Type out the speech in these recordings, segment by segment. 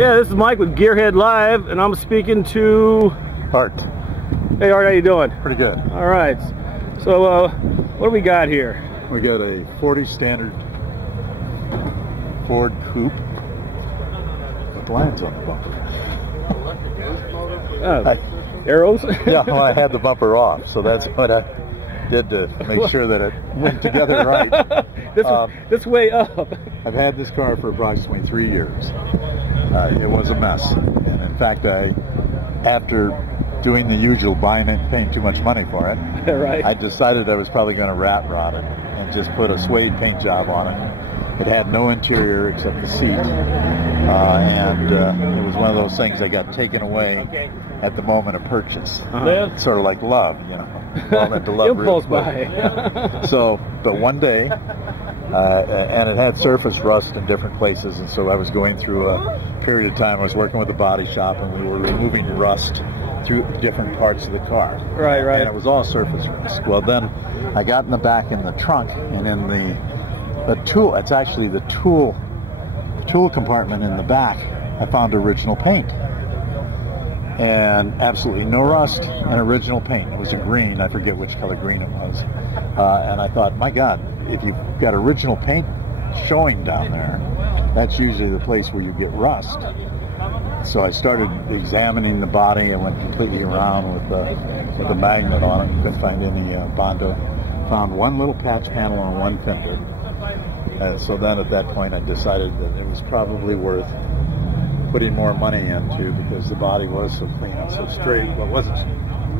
Yeah, this is Mike with Gearhead Live, and I'm speaking to Art. Hey Art, how you doing? Pretty good. All right. So what do we got here? We got a 40 standard Ford coupe with lines on the bumper. Arrows? Yeah, well, I had the bumper off, so that's what I did to make sure that it went together right. This way up. I've had this car for approximately 3 years. It was a mess, and in fact, after doing the usual, buying it, paying too much money for it, right. I decided I was probably going to rat rod it and just put a suede paint job on it. It had no interior except the seat, and it was one of those things that got taken away at the moment of purchase. Sort of like love, you know. Well, to love impulse buy. So, but one day, and it had surface rust in different places, and so I was going through a period of time. I was working with a body shop, and we were removing rust through different parts of the car. Right. And it was all surface rust. Well, then I got in the back in the trunk, and in the tool, it's actually the tool compartment in the back, I found original paint. And absolutely no rust and original paint. It was a green, I forget which color green it was. And I thought, my God, if you've got original paint showing down there, that's usually the place where you get rust. So I started examining the body. I went completely around with a magnet on it. Couldn't find any Bondo. Found one little patch panel on one fender. And so then at that point I decided that it was probably worth putting more money into, because the body was so clean and so straight. Well, it wasn't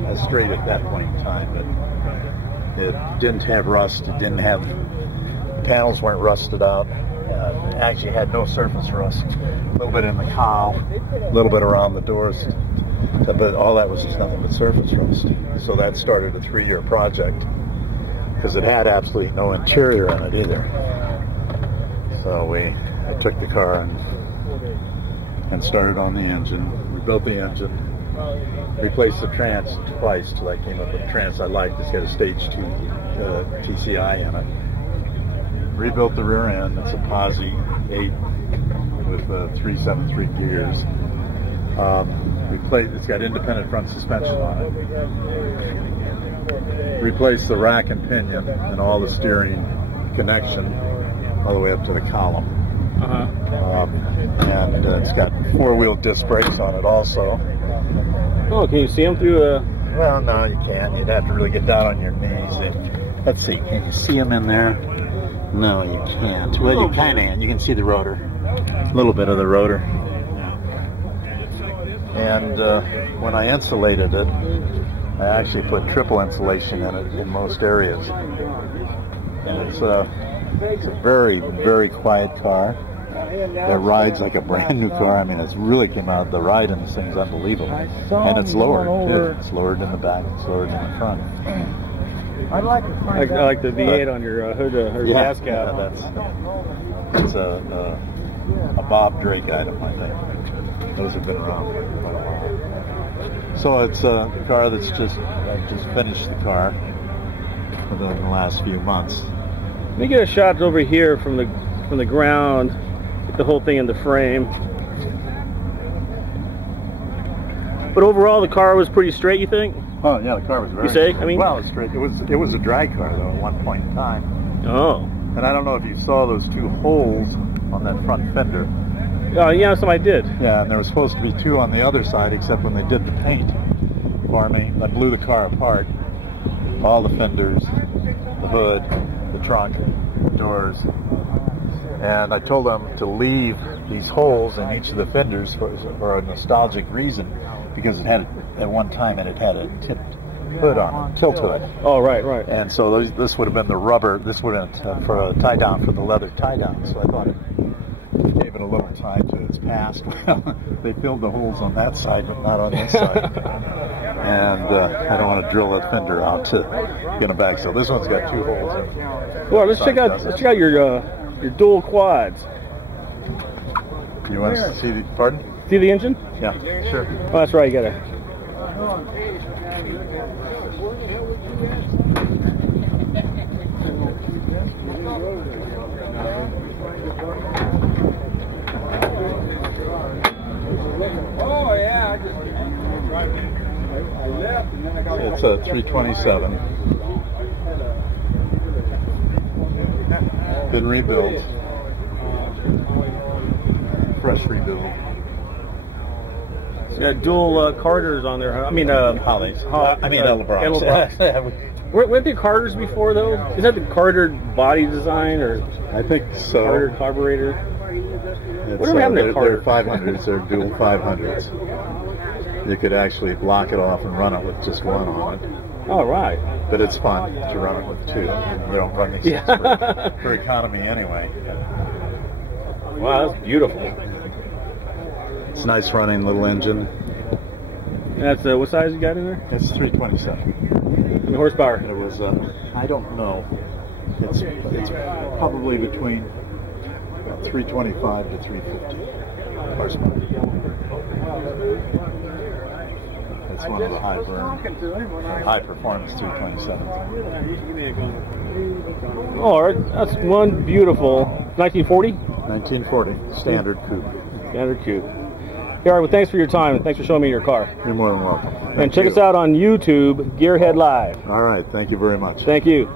as straight at that point in time, but it didn't have rust. It didn't have, the panels weren't rusted out. It actually had no surface rust. A little bit in the cowl, a little bit around the doors, but all that was just nothing but surface rust. So that started a 3-year project, because it had absolutely no interior in it either. So I took the car and started on the engine. We built the engine, replaced the trans twice till I came up with a trans I liked. It's got a stage 2 TCI in it. Rebuilt the rear end. It's a Posse 8 with 373 gears. It's got independent front suspension on it. Replaced the rack and pinion and all the steering connection all the way up to the column. And it's got 4-wheel disc brakes on it also. Oh, can you see them through a... Well, no, you can't. You'd have to really get down on your knees. Let's see, can you see them in there? No, you can't. Well, you kind of can. You can see the rotor. A little bit of the rotor. And when I insulated it, I actually put triple insulation in it in most areas. And it's a very, very quiet car. It rides like a brand new car. I mean, it's really came out. The ride in this thing's unbelievable, and it's lowered too. It's lowered in the back. It's lowered in the front. I like the V8 on your hood, or gas cap. Yeah, it's a Bob Drake item, I think. Those have been around for quite a while. So it's a car that's I just finished the car within the last few months. Let me get a shot over here from the ground. Get the whole thing in the frame. But overall, the car was pretty straight, you think? Oh yeah, the car was very. You say? I mean, well, it's straight. It was a drag car though at one point in time. Oh. And I don't know if you saw those 2 holes on that front fender. Oh yeah, some I did. Yeah, and there was supposed to be 2 on the other side, except when they did the paint for me, I blew the car apart. All the fenders, the hood, the trunk, the doors. And I told them to leave these holes in each of the fenders for a nostalgic reason, because it had, at one time, it had a tipped hood on it, tilt hood. Oh, right. And so this would have been the rubber, this would have been for a tie down, for the leather tie down. So I thought it gave it a little time to its past. Well, they filled the holes on that side, but not on this side. And I don't want to drill that fender out to get them back. So this one's got 2 holes in it. Well, let's check out your dual quads. You want to see the, pardon? See the engine? Yeah, sure. Oh, that's right, you gotta. That's a 327. Been rebuilt. Fresh rebuild. It's got dual Carters on there. I mean, Hollies. LeBrons. Weren't there Carters before, though? Is that the Carter body design, or I think so. Carter carburetor? Whatever happened to Carter? They're 500s. They're dual 500s. You could actually block it off and run it with just one on it. All right. But it's fun to run it with two. We don't run these things for economy anyway. Wow, that's beautiful. It's nice running little engine. And that's what size you got in there? It's 327. How many horsepower? It was I don't know. It's probably between 325 to 350 horsepower. It's one of the high burn, high performance 227s. All right, that's one beautiful 1940. 1940 standard coupe. Standard coupe. All right, well, thanks for your time, and thanks for showing me your car. You're more than welcome. And check us out on YouTube, Gearhead Live. All right, thank you very much. Thank you.